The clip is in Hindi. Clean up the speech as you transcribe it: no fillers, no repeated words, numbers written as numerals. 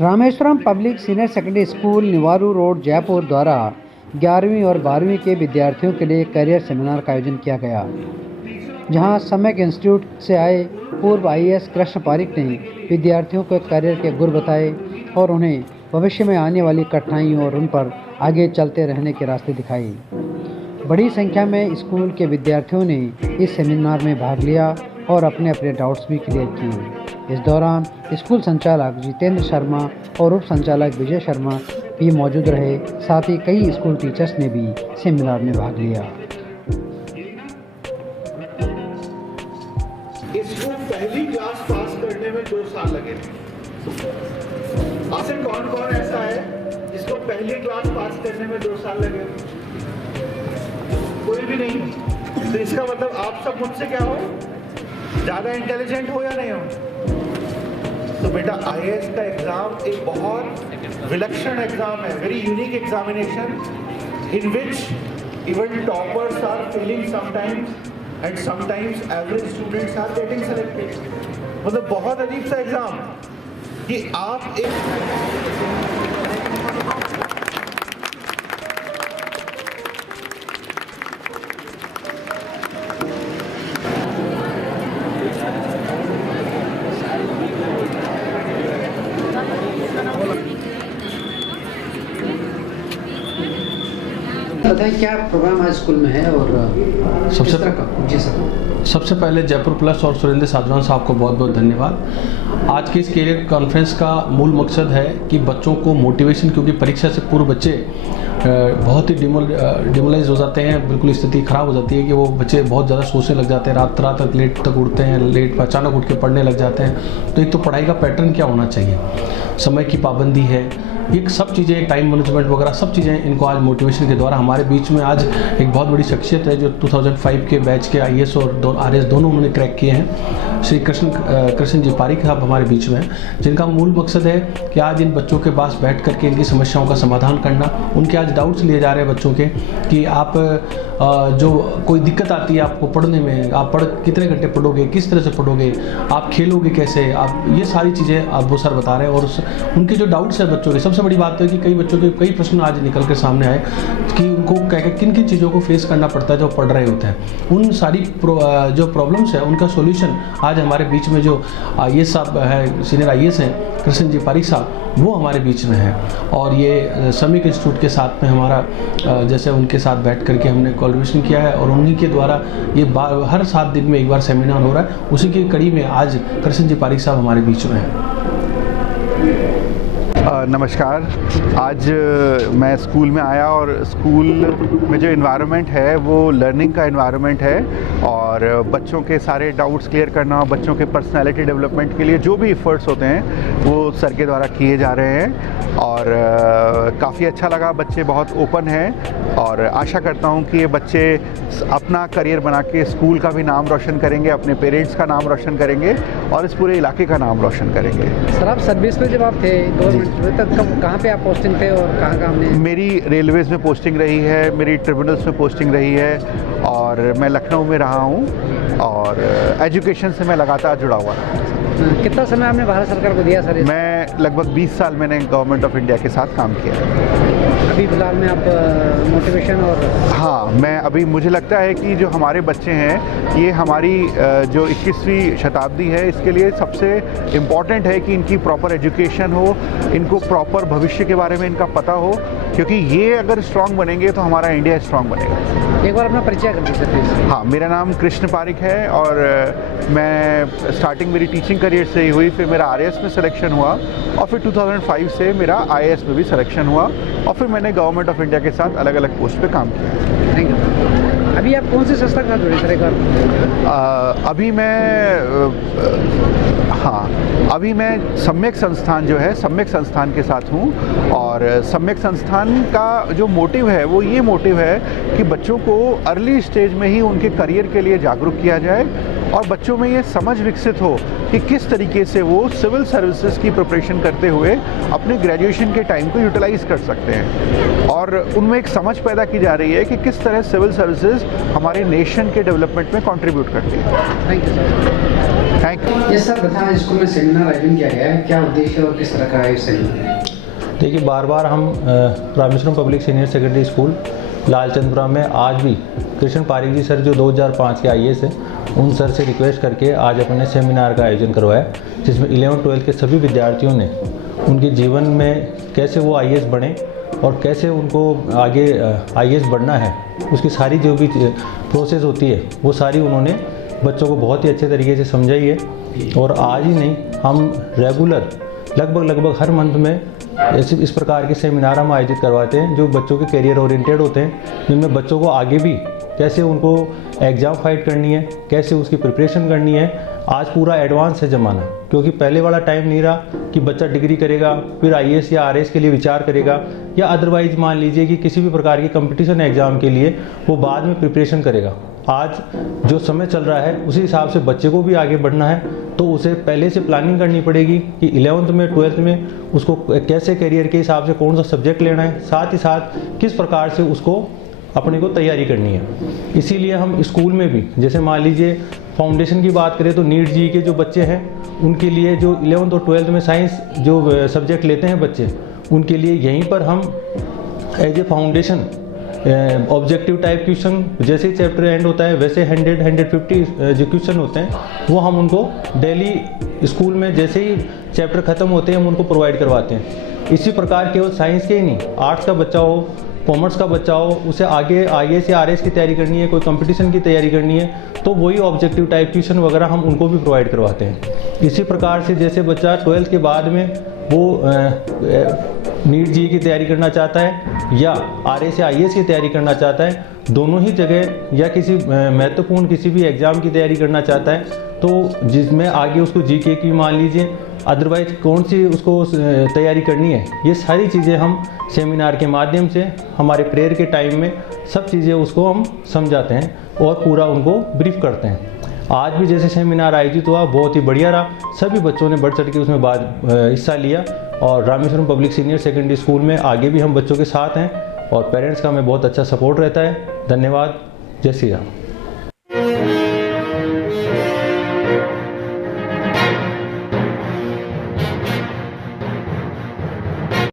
Rameswaram public senior secondary school Niwaru road Jaipur द्वारा 11वीं और 12वीं के विद्यार्थियों के लिए करियर सेमिनार का आयोजन किया गया, जहां सम्यक इंस्टीट्यूट से आए पूर्व आईएएस कृष्ण पारिक ने विद्यार्थियों को करियर के गुर बताए और उन्हें भविष्य में आने वाली कठिनाइयों और उन पर आगे चलते रहने के रास्ते दिखाए। बड़ी संख्या में स्कूल के विद्यार्थियों ने इस सेमिनार में भाग लिया और अपने अपने डाउट्स भी क्लियर किए। इस दौरान स्कूल संचालक जितेंद्र शर्मा और उप संचालक विजय शर्मा भी मौजूद रहे। साथ ही कई स्कूल टीचर्स ने भी सेमिनार में भाग लिया। इसको पहली क्लास पास करने में 2 साल लगे थे। आपसे कौन कौन ऐसा है जिसको पहली क्लास पास करने में 2 साल लगे? कोई भी नहीं। तो इसका मतलब आप सब मुझसे क्या हो, ज्यादा इंटेलिजेंट हो या नहीं हो? तो बेटा आईएएस का एग्जाम एक बहुत विलक्षण एग्जाम है, very unique examination in which even toppers are failing sometimes and sometimes average students are getting selected. मतलब बहुत अजीब सा एग्जाम कि आप एक बताएं क्या प्रोग्राम आज स्कूल में है और सबसे पहले जयपुर प्लस और सुरेंद्र साधवान साहब को बहुत बहुत धन्यवाद। आज की इस कैरियर कॉन्फ्रेंस का मूल मकसद है कि बच्चों को मोटिवेशन, क्योंकि परीक्षा से पूर्व बच्चे बहुत ही डिमोलाइज हो जाते हैं, बिल्कुल स्थिति खराब हो जाती है कि वो बच्चे बहुत ज़्यादा सोचने लग जाते हैं, रात रात तक लेट तक उठते हैं, लेट अचानक उठ के पढ़ने लग जाते हैं। तो एक तो पढ़ाई का पैटर्न क्या होना चाहिए, समय की पाबंदी है, ये सब चीज़ें, टाइम मैनेजमेंट वगैरह सब चीज़ें इनको आज मोटिवेशन के द्वारा हमारे बीच में आज एक बहुत बड़ी शख्सियत है जो 2005 के बैच के आईएएस और आरएएस दोनों उन्होंने क्रैक किए हैं। श्री कृष्ण जी पारिक साहब हमारे बीच में हैं, जिनका मूल मकसद है कि आज इन बच्चों के पास बैठ करके इनकी समस्याओं का समाधान करना। उनके आज डाउट्स लिए जा रहे हैं बच्चों के कि आप जो कोई दिक्कत आती है आपको पढ़ने में, आप कितने घंटे पढ़ोगे, किस तरह से पढ़ोगे, आप खेलोगे कैसे, आप ये सारी चीज़ें आप वो सर बता रहे हैं। और उनके जो डाउट्स है बच्चों के, सबसे बड़ी बात है कि कई बच्चों के कई प्रश्न आज निकल कर सामने आए कि उनको किन किन चीज़ों को फेस करना पड़ता है जो पढ़ रहे होते हैं। उन सारी जो प्रॉब्लम्स है उनका सोल्यूशन आज हमारे बीच में जो आईएएस साहब है, सीनियर आईएएस हैं कृष्ण जी पारिक साहब, वो हमारे बीच में है। और ये सम्यक इंस्टीट्यूट के साथ में हमारा जैसे उनके साथ बैठ करके हमने कोलैबोरेशन किया है और उन्हीं के द्वारा ये हर 7 दिन में एक बार सेमिनार हो रहा है। उसी की कड़ी में आज कृष्ण जी पारिक साहब हमारे बीच में हैं। नमस्कार। आज मैं स्कूल में आया और स्कूल में जो इन्वायरमेंट है वो लर्निंग का इन्वायरमेंट है और बच्चों के सारे डाउट्स क्लियर करना, बच्चों के पर्सनालिटी डेवलपमेंट के लिए जो भी एफर्ट्स होते हैं वो सर के द्वारा किए जा रहे हैं और काफ़ी अच्छा लगा। बच्चे बहुत ओपन हैं और आशा करता हूँ कि ये बच्चे अपना करियर बना के स्कूल का भी नाम रोशन करेंगे, अपने पेरेंट्स का नाम रोशन करेंगे और इस पूरे इलाके का नाम रोशन करेंगे। सर, आप सर्विस में जब आप थे गवर्नमेंट तक कहाँ पे आप पोस्टिंग थे और कहाँ कहाँ हमने? मेरी रेलवेज़ में पोस्टिंग रही है, मेरी ट्रिब्यूनल्स में पोस्टिंग रही है और मैं लखनऊ में रहा हूँ और एजुकेशन से मैं लगातार जुड़ा हुआ हूँ। कितना समय आपने भारत सरकार को दिया सर? मैं लगभग 20 साल मैंने गवर्नमेंट ऑफ इंडिया के साथ काम किया है। अभी फिलहाल में आप मोटिवेशन और हाँ, मैं अभी मुझे लगता है कि जो हमारे बच्चे हैं ये हमारी जो 21वीं शताब्दी है इसके लिए सबसे इम्पॉर्टेंट है कि इनकी प्रॉपर एजुकेशन हो, इनको प्रॉपर भविष्य के बारे में इनका पता हो, क्योंकि ये अगर स्ट्रांग बनेंगे तो हमारा इंडिया स्ट्रांग बनेगा। एक बार अपना परिचय कर दीजिए प्लीज। हाँ, मेरा नाम कृष्ण पारिक है और मैं स्टार्टिंग मेरी टीचिंग करियर से ही हुई, फिर मेरा आरएएस में सिलेक्शन हुआ और फिर 2005 से मेरा आईएएस में भी सिलेक्शन हुआ और फिर मैंने गवर्नमेंट ऑफ इंडिया के साथ अलग अलग पोस्ट पे काम किया। Thank you. अभी आप कौन सी संस्था के साथ जुड़े सर? एक बार अभी मैं सम्यक संस्थान जो है सम्यक संस्थान के साथ हूँ और सम्यक संस्थान का जो मोटिव है वो ये मोटिव है कि बच्चों को अर्ली स्टेज में ही उनके करियर के लिए जागरूक किया जाए और बच्चों में ये समझ विकसित हो कि किस तरीके से वो सिविल सर्विसेज की प्रिपरेशन करते हुए अपने ग्रेजुएशन के टाइम को यूटिलाइज कर सकते हैं और उनमें एक समझ पैदा की जा रही है कि किस तरह सिविल सर्विसेज हमारे नेशन के डेवलपमेंट में कंट्रीब्यूट करती है। Thank you sir. Thank you. ये सर बताएं, स्कूल में सेमिनार आयोजन किया गया है, क्या उद्देश्य और किस तरह का है सेमिनार? देखिए, बार बार हम Rameshwaram public senior secondary school Lalchandpura में आज भी कृष्ण पारिक जी सर जो 2005 के IAS हैं, उन सर से रिक्वेस्ट करके आज अपने सेमिनार का आयोजन करवाया, जिसमें 11th-12th के सभी विद्यार्थियों ने उनके जीवन में कैसे वो IAS बने और कैसे उनको आगे IAS बढ़ना है, उसकी सारी जो भी प्रोसेस होती है वो सारी उन्होंने बच्चों को बहुत ही अच्छे तरीके से समझाई है। और आज ही नहीं, हम रेगुलर लगभग हर मंथ में इस प्रकार के सेमिनार हम आयोजित करवाते हैं जो बच्चों के करियर ओरिएंटेड होते हैं, जिनमें बच्चों को आगे भी कैसे उनको एग्ज़ाम फाइट करनी है, कैसे उसकी प्रिपरेशन करनी है। आज पूरा एडवांस है ज़माना, क्योंकि पहले वाला टाइम नहीं रहा कि बच्चा डिग्री करेगा फिर IAS या RAS के लिए विचार करेगा, या अदरवाइज मान लीजिए कि किसी भी प्रकार की कंपटीशन एग्ज़ाम के लिए वो बाद में प्रिपरेशन करेगा। आज जो समय चल रहा है उसी हिसाब से बच्चे को भी आगे बढ़ना है, तो उसे पहले से प्लानिंग करनी पड़ेगी कि 11th में 12th में उसको कैसे करियर के हिसाब से कौन सा सब्जेक्ट लेना है, साथ ही साथ किस प्रकार से उसको अपने को तैयारी करनी है। इसीलिए हम स्कूल में भी, जैसे मान लीजिए फाउंडेशन की बात करें तो नीट जी के जो बच्चे हैं उनके लिए जो 11th और 12th में साइंस जो सब्जेक्ट लेते हैं बच्चे, उनके लिए यहीं पर हम as a foundation objective type question, जैसे ही चैप्टर एंड होता है वैसे 100-150 जो क्वेश्चन होते हैं वो हम उनको डेली स्कूल में जैसे ही चैप्टर ख़त्म होते हैं हम उनको प्रोवाइड करवाते हैं। इसी प्रकार केवल साइंस के ही नहीं, आर्ट्स का बच्चा हो, कॉमर्स का बच्चा हो, उसे आगे IAS या RAS की तैयारी करनी है, कोई कंपटीशन की तैयारी करनी है, तो वही ऑब्जेक्टिव टाइप क्वेश्चन वगैरह हम उनको भी प्रोवाइड करवाते हैं। इसी प्रकार से जैसे बच्चा 12th के बाद में वो नीट जी की तैयारी करना चाहता है या RAS या IAS की तैयारी करना चाहता है, दोनों ही जगह, या किसी महत्वपूर्ण किसी भी एग्ज़ाम की तैयारी करना चाहता है, तो जिसमें आगे उसको GK की मान लीजिए, अदरवाइज कौन सी उसको तैयारी करनी है, ये सारी चीज़ें हम सेमिनार के माध्यम से हमारे प्रेयर के टाइम में सब चीज़ें उसको हम समझाते हैं और पूरा उनको ब्रीफ करते हैं। आज भी जैसे सेमिनार आयोजित हुआ बहुत ही बढ़िया रहा, सभी बच्चों ने बढ़ चढ़ के उसमें हिस्सा लिया और Rameswaram public senior secondary school में आगे भी हम बच्चों के साथ हैं और पेरेंट्स का हमें बहुत अच्छा सपोर्ट रहता है। धन्यवाद। जय श्री राम।